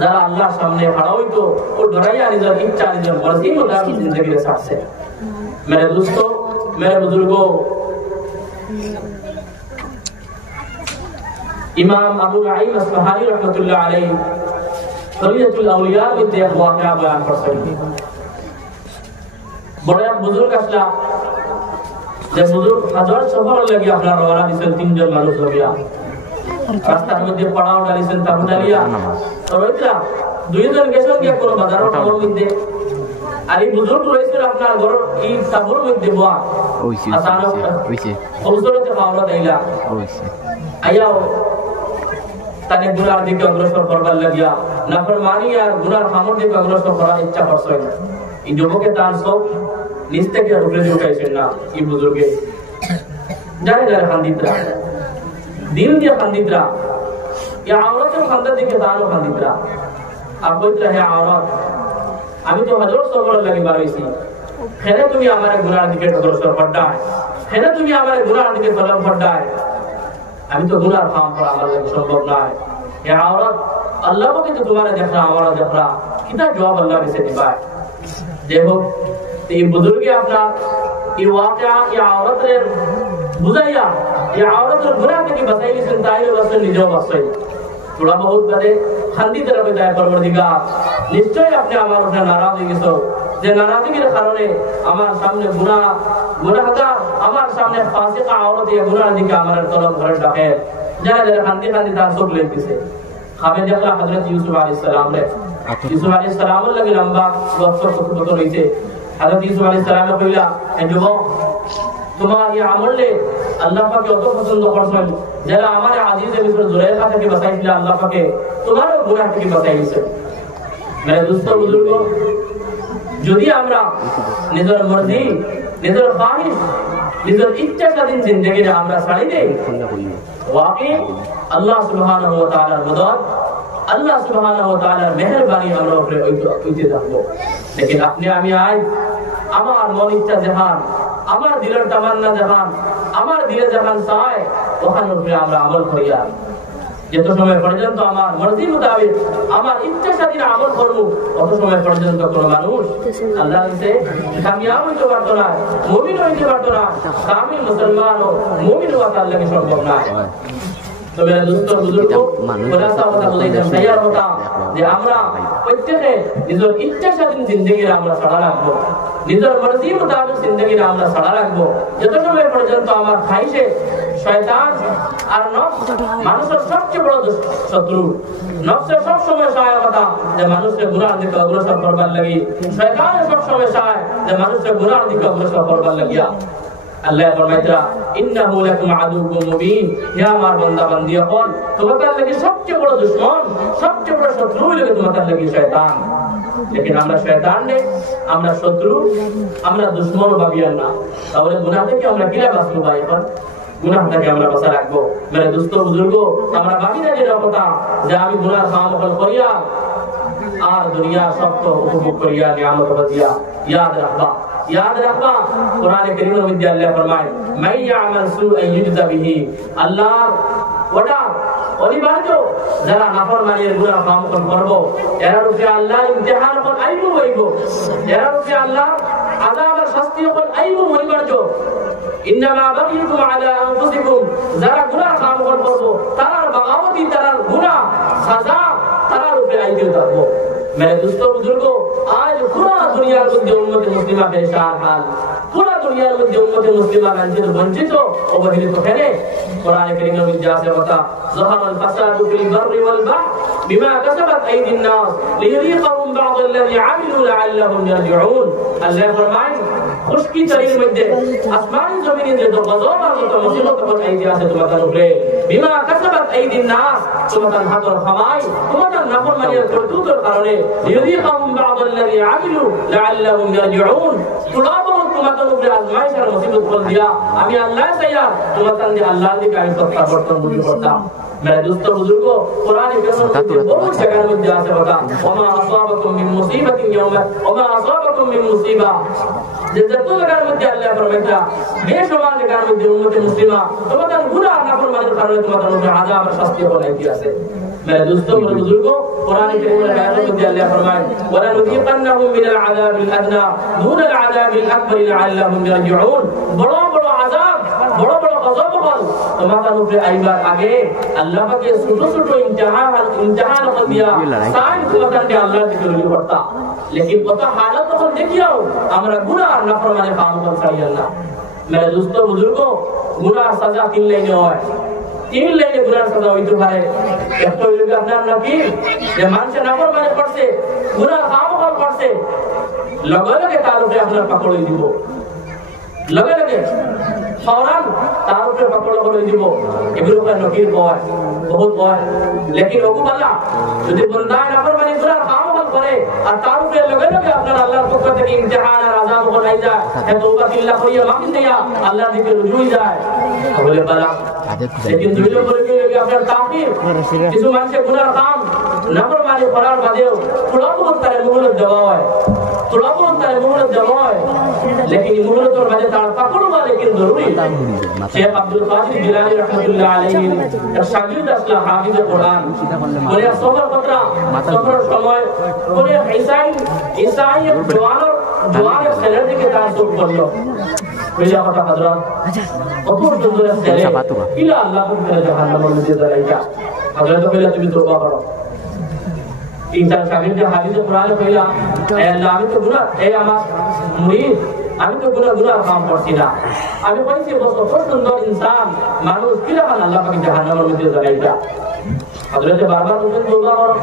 যারা আল্লাহর সামনে খাড়া হইতো ও ডরাইয়া নিজের ইচ্ছা নিজের মর্জি মোতাবেক জিন্দেগি ছাড়ছে। মেরে দোস্ত, মেরে বুজুর্গ, ইমাম আবু নাঈম আসফাহানি রাহমাতুল্লাহ আলাইহি শরীয়তুল আউলিয়ার মধ্যে এক ওয়াকিয়া বয়ান করছেন। বড় এক বুজুর্গ আসলা, যে বুজুর্গ হাজার সফর লাগি আপনার রওনা দিয়েছেন তিনজন মানুষ লাগিয়া, রাস্তার মধ্যে পড়াও ডালিছেন তাবু ডালিয়া রইতরা দুইজন গেছেন গিয়ে কোন বাজারের টাউন মধ্যে, আর এই বুজুর্গ রয়েছেন আপনার ঘর এই তাবুর মধ্যে বয়া অবসরতে পাওয়া দেয়লা আয়াও তাকে গুনার দিকে অগ্রসর করবার লাগিয়া নাফরমানি আর গুনার খামর দিকে অগ্রসর করার ইচ্ছা করছেন। এই যুবকে তার সব নিজ থেকে রুখে উঠাইছেন না। এই বুজুর্গে যারে যারে খান্দিতরা দিন দিয়ে খান্দিতরা আওরাতের খান্দার দিকে তারও খান্দিতরা আর কইতরা হে আওরাত, আমি তো হজরত সবর লাগি বাড়াইছি, হেরে তুমি আমার গুনার দিকে অগ্রসর করডায়, হেরে তুমি আমার গুনার দিকে কলম করডায়, আমি তো গুনার কাম করা আমার লাগে সম্ভব নয়। হে আওরাত, আল্লাহ পাকে তো তোমার দেখরা আমার দেখরা কিতা জবাব আল্লাহ কাছে দিবা। দেখো এই বুজুর্গে আপনার এই ওয়াকিয়া এই আওরাতের বুঝাইয়া এই আওরাতের গুনাহ থেকে বাঁচাই দিয়েছেন, তাই রাসূল নিজেও বাঁচাই थोड़ा बहुत करे খান্দি तरह বিদায় পরবর্তীকার নিশ্চয়ই আপনি আমার উপরে নারাজ হয়ে গেছো, যে নারাজগির কারণে আমার সামনে গুনাহগার আমার সামনে ফাসিকা আওরাত এই গুনার দিকে আমার তলব করে ডাকে, যারা যারা খান্দি তার চোখ লেগেছে। খাবে দেখলা হযরত ইউসুফ আলাইহিস সালাম রে, ইউসুফ আলাইহিস সালামের লাগি লম্বা ওয়াক্ত কত হইছে। হযরত ইউসুফ আলাইহিস সালাম কইলা, এ যুবক তোমার এই আমলে আল্লাহ পাকে অত পছন্দ করছেন, যারা আমার আজিজে মিশর জুলাইখা থেকে বাঁচাইছিল আল্লাহ পাকে তোমারও গুনাহ থেকে বাঁচাইছে। মেরে দোস্ত বুজুর্গ, যদি আমরা নিজের মর্জি নিজের খাহিশ নিজের ইচ্ছা স্বাধীন জিন্দেগিতে আমরা ছাড়ি দেই, ওয়াকি আল্লাহ সুবহানাহু ওয়া তাআলার মদদ আল্লাহ সুবহানাহু ওয়া তাআলার মেহেরবানি আমরা উপরে হইতে থাকবো। লেকিন আপনি আমি আজ আমার মন ইচ্ছা জাহান, আমার দিলের তামান্না জাহান, আমার দিলে জাহান চায় ওখানে উপরে আমরা আমল করিয়া যত সময় পর্যন্ত আমার মর্জি মোতাবেক আমার ইচ্ছা স্বাধীন আমল করবো তত সময় পর্যন্ত কোন মানুষ আল্লাহ কাছে কামিয়াব হইতে পারতো না, মুমিন হইতে পারতো না, কামিল মুসলমান ও মুমিন হওয়া তার লাগে সম্ভব না। তো মেরা দোস্ত বুজুর্গ, খোলাসা কথা বলাইতাম তৈয়ার হতা যে আমরা প্রত্যেকে নিজের ইচ্ছা স্বাধীন জিন্দেগির আমরা ছাড়া রাখবো, নিজের মর্জি মোতাবেক জিন্দেগির আমরা ছাড়া রাখবো যত সময় পর্যন্ত আমার খাইশে শয়তান আর নফস মানুষের সবচেয়ে বড় শত্রু। নফসের সব সময় সহায়তা যে মানুষকে গুনাহ দিকে অগ্রসর করবার লাগি, শয়তানের সব সময় সহায় যে মানুষকে গুনাহ দিকে অগ্রসর করবার লাগিয়া। আল্লাহ ফরমাইতরা ইন্নাহু লাকুম আদুউম মুবিন, হে আমার বান্দা বান্দিয়া বল তোমাদের লাগি সবচেয়ে বড় দুশমন সবচেয়ে বড় শত্রু হইল তোমাদের লাগি শয়তান। লেকিন আমরা শয়তান নে আমরা শত্রু আমরা দুশমন ভাবিয়া না, তাহলে গুনাহ থেকে আমরা কিভাবে বাঁচবো ভাই? এখন গুনাহ থেকে আমরা বাঁচা রাখবো। মেরে দোস্ত বুজুর্গ, আমরা ভাবি না যে কথা যে আমি গুনাহ কাম করিয়া আর দুনিয়া সব তো উপভোগ করিয়া নিয়ামত বাজিয়া। याद रखना कुरान करीम में अल्लाह फरमाए मैं यामल सुअ युजज़ा बिही, अल्लाह ওটা অনিবার্য যারা নাফরমানির গুনাহ কাম করব এরা রূপে আল্লাহ ইমতিহান কোন আইবু হইব, এরা রূপে আল্লাহ আযাবের শাস্তি কোন আইবু অনিবার্য। ইন্নামা বাগিকুম আলা আনফুসিকুম, যারা গুনাহ কাম করব তারার বাগাওয়াতি তারার গুনাহ সাজা তারার রূপে আইতে থাকবো। मेरे दोस्तों बुजुर्गों, आज पूरा दुनिया में उम्मत मुस्लिमा परेशान हाल, पूरा दुनिया में उम्मत मुस्लिमा वंचित अवहेलित है। कुरान करीम में जैसे बता ज़हरल फसादु फिल बर्रि वल बहर बिमा कसबत अयदीन नास लियज़ीक़हुम बअद अल्लज़ी आमिलू लअल्लहुम यरजिऊन। अल्लाह फरमाए खुशकी तरीन मध्य आसमान जमीन जे तो गजब और तो मुसीबत पर आइदिया से तुम्हारा ऊपर बिमा कसबत अयदीन नास तुम्हारा हाथ और कमाई तुम्हारा नाफरमानी करतूत और कारणे लियज़ीक़हुम बअद अल्लज़ी आमिलू लअल्लहुम यरजिऊन। तुलाबो तुम्हारा ऊपर आजमाइश और मुसीबत कर दिया আমি আল্লাহ চাইয়া তোমাদের দিয়ে আল্লাহ দিকে আমি সত্তা বর্তন বুঝি করতাম। मेरे दोस्तों बुजुर्गों, कुरान के बहुत जगह में जैसे बता वमा असाबकुम मिन मुसीबतिन यौमा वमा असाबकुम मिन मुसीबा যে যত জায়গার মধ্যে আল্লাহ ফরমাইতা বেশমান জায়গার মধ্যে উম্মত মুসলিমা তোমাদের গুনাহ নাফরমানির কারণে তোমাদের উপরে আযাব আর শাস্তি বলাইতি আছে मेरे दोस्तों और बुजुर्गों कुरान के आयतों में अल्लाह फरमाए वला नुज़ीक़न्नहुम मिनल अज़ाबिल अदना दूनल अज़ाबिल अकबर लअल्लहुम यरजिऊन बड़ा बड़ा अज़ाब बड़ा बड़ा गज़ब होल तुम्हारा ऊपर आइबा आगे अल्लाह के छोटे-छोटे इम्तिहान कर दिया साइन तुम्हारा के अल्लाह की जरूरी पड़ता लेकिन पता हालत तो हम देखियो हमारा गुनाह और नाफरमानी काम कर चाहिए अल्लाह मेरे दोस्तों बुजुर्गों गुनाह सजा तीन लेने होय तीन लाइने गुनाह सजा হইতে পারে একটা হইলো আপনার নাকি যে মানুষ নাফরমানি করছে গুনাহ খামখল করছে লগে লগে তার উপরে আপনার পাকড় দিব লগে লগে ফওরান তার উপরে পাকড় করে দিব এগুলো কার নকির বয় বহুত বয় লেকিন ওগু বালা যদি বান্দা নাফরমানি গুনাহ খামখল করে আর তার উপরে লগে লগে আপনার আল্লাহর পক্ষ থেকে ইমতিহান আর আযাব হয়ে যায় হে তওবা বিল্লাহ করিয়া মাফি দেয়া আল্লাহর দিকে রুজু যায় তাহলে বালা लेकिन দুই নম্বরে কি লাগে আপনার তাকির কিছু মানুষের গুনাহ কাম নাফরমানি করার বাদেও থোড়া বহুত তারে মুহলত দেওয়া হয় थोड़ा बहुत तारे मुहलत देওয়া হয় लेकिन मुहलतর মাঝে তার পাকড়বা लेकिन জরুরি শেখ আব্দুল কাদের জিলানী রাহমাতুল্লাহ আলাইহি এর শাগির্দ আসলে হাফিজ কোরআন বলে সফর কথা সফরের সময় বলে ঈসাই জওয়ানের ছেলের দিকে তার চোখ পড়ল বেজা কথা হযরত অপর জনদের ছেলে ইলা আল্লাহ তাআলা জাহান্নামের মধ্যে দাঁড়াইয়া হযরত বলে তুমি তওবা করো इंसान शामिल जो हादिस कुरान কইলা এ আল্লাহ আমি তো গুনাহ এ আমার মুরিদ আমি তো গুনাহ কাম করছি না আমি কইছি বস কত সুন্দর ইনসান মানুষ কিলা আল্লাহ পাক জাহান্নামের মধ্যে জ্বালাইতা হযরত বারবার বলেন তওবা করো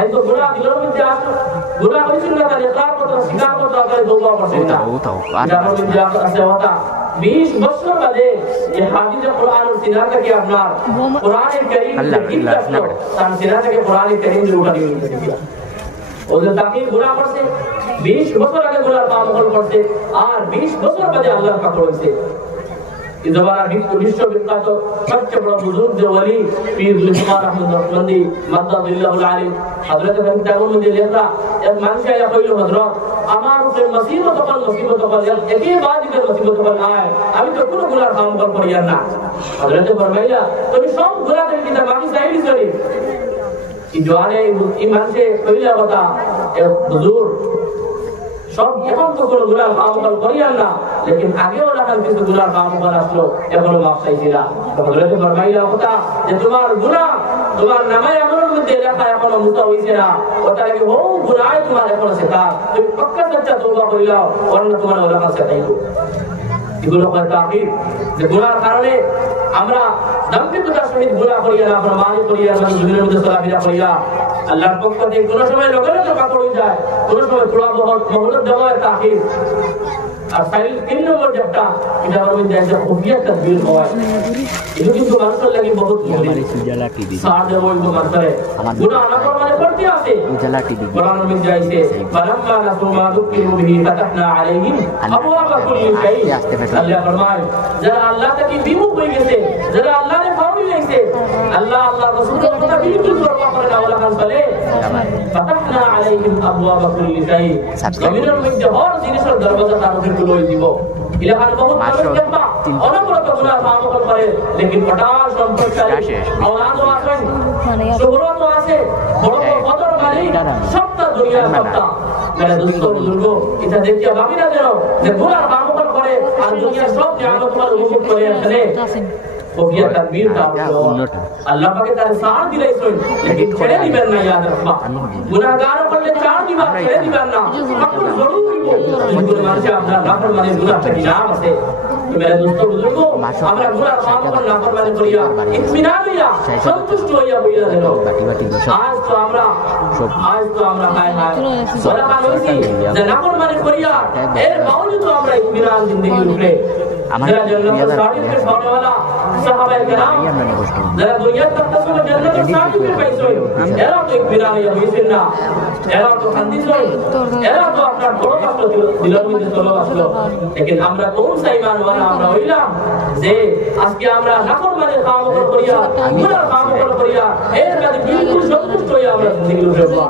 এই তো গুনাহ দিলের মধ্যে আসো গুনাহ হইছিল না তার ইকরার করতে স্বীকার করতে তার তওবা করতে জাহান্নামের মধ্যে আসে ওটা 20 বছর বাদে এই হাদিস কুরআন ও সিনা থেকে আপনার কুরআনে কারীম কি আসলো তার সিনা থেকে কুরআনে কারীম উঠা দিয়ে দিয়েছে ওদের তাকে গুনাহ করছে 20 বছর আগে গুনাহ পাপ করছে আর 20 বছর বাদে আল্লাহর পাক হইছে इस जमाना विश्वविख्यात सबसे बड़ा बुजुर्ग जो वली पीर जुल्फिकार अहमद रहमंदी मद्दादिल्लाहुल आलिम हजरत किताबों में लिखा एक मानसिया या कोई हजरत আমার উপরে মুসিবত কল একে বাদ দিকে মুসিবত কল আয় আমি তো কোনো গুনাহ কাম করি না হযরত ফরমাইলা তুমি সব গুনাহ থেকে কিনা বাকি সাইড করি এই জওয়ানে ঈমান সে কইলা কথা এক হুজুর সব এখন তো কোনো গুনাহ কাম করি না लेकिन আগেও লাগাল কিছু গুনাহ কাম করা আসলো এখনো মাফ চাইছিলা তো হযরত ফরমাইলা কথা যে তোমার গুনাহ তোমার নামায়ে আমলের মধ্যে লেখা এখনো মুতা হইছে না ওটা কি হো গুনাহ তোমার এখনো সেটা তুমি পাক্কা সচ্চা তওবা করিলাও অন্য তোমার ওলামা সেটাইবো এগুলো কয় তাকিব যে গুনাহর কারণে আমরা দাম্ভিকতার সহিত গুনাহ করিয়া না প্রমাণ করিয়া না দুনিয়ার মধ্যে চলাফেরা করিয়া আল্লাহর পক্ষ থেকে কোন সময় লগে লগে পাকড় হয়ে যায় কোন সময় থোড়া বহুত মহলত দেওয়া হয় তাকিব আর ফাইল 3 নম্বর যেটা এটা আমাদের যে খুফিয়া তদবির হয় এটা কিন্তু মানুষের লাগি বহুত জরুরি উজালা টিভি সাথ দেবো ইনকো মাসলে গুনাহ না করলে করতে আছে উজালা টিভি কোরআন में যাইছে ফালাম্মা নাসুমা দুকিরু বিহি ফাতাহনা আলাইহিম আবওয়াবা কুল্লি শাই আল্লাহ ফরমায় যারা আল্লাহ থেকে বিমুখ হয়ে গেছে যারা আল্লাহরে ফাউলি লাইছে আল্লাহ রাসূলের কথা বিলকুল পরোয়া করে না ওলা কান চলে ফাতাহনা আলাইহিম আবওয়াবা কুল্লি শাই জমিনের মধ্যে হর জিনিসের দরজা তার উপর খুলে দিব ইলাহান বহুত মানুষ দেখবা অনবরত গুনাহ কাম করে लेकिन পটাল সম্পর্কে আওয়াজ আসে শহরত আছে বড় কদর গালি সবটা দুনিয়ার সবটা মেরে দোস্ত বুজুর্গ এটা দেখিয়া ভাবি না যেন যে গুনাহ কাম করে আর দুনিয়ার সব নিয়ামত তোমার উপভোগ করে আসলে খুফিয়া তদবির কা আল্লাহ পাকে তার সাথ দিলাইছেন लेकिन ছেড়ে দিবেন না याद রাখবা গুনাহগার করলে চার দিবা ছেড়ে দিবেন না আপনি জরুরি যদি মানুষ আপনার নাফরমানি গুনাহ থেকে নাম আছে তো মেরে দোস্ত বুজুর্গ আমরা গুনাহ কাম করে নাফরমানি করিয়া ইতমিনান হইয়া সন্তুষ্ট হইয়া বইলা দেন আজ তো আমরা হায় হায় ওরা বলছি যে নাফরমানি করিয়া এর বাউলি তো আমরা ইতমিনান জিন্দেগির উপরে যারা জান্নাতের সার্টিফিকেট পাওয়ালা সাহাবায়ে কেরাম যারা দুনিয়ার তকসুল জান্নাতের সার্টিফিকেট পাইছো এরা তো ইতমিনান হইয়া হইছেন না এরা তো শান্তি চাই এরা তো আপনার বড় কষ্ট দিলের মধ্যে চলে আসলো लेकिन আমরা কোন সাইমান ওয়ালা আমরা হইলাম যে আজকে আমরা নাফরমানি কাম করিয়া গুনাহ কাম করিয়া এর কাছে বিলকুল সন্তুষ্ট হইয়া আমরা জিন্দেগি লুটবো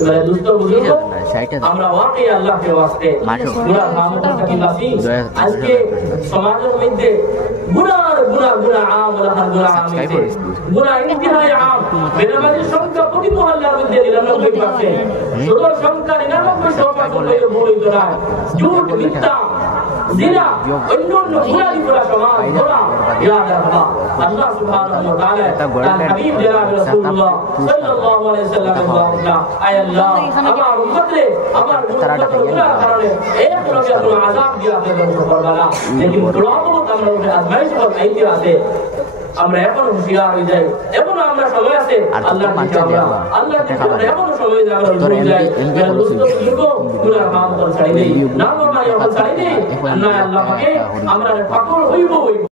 এবারে দুষ্ট বুজুর্গ আমরা ওয়াকি আল্লাহকে ওয়াস্তে গুনাহ মামুন থাকি বাসি আজকে সমাজের মধ্যে গুনাহ আমল গুনাহ আছে গুনাহ ইন্তিহাই আম বেনামাজির সংখ্যা প্রতি মহল্লার মধ্যে 99% সুদর সংখ্যা 99% বই ধরা ঝুট মিথ্যা জিনা অন্যান্য গুনাহি করা সমাজ ধরা ইয়া আল্লাহ আল্লাহ সুবহানাহু ওয়া তাআলা তার হাবিব জনাব রাসূলুল্লাহ সাল্লাল্লাহু আলাইহি ওয়াসাল্লামের দোয়া আয় আল্লাহ আমার উম্মতরে আমার গুনাহ কারণে এক নবী আপনি আযাব দিয়া দেন করবালা लेकिन প্রবল আমরা উপরে আজমাইশ পর আইতে আছে আমরা এখন হুঁশিয়ার হয়ে যাই এখন আমরা সময় আছে আল্লাহ আল্লাহ এখন সময় আমরা ভুলে যাই দুষ্ট বুজুর্গ গুনাহ মাফ করে ছাড়ি দেই না মানা ছাড়ি দেই না আল্লাহ পাকে আমরা পাগল হইব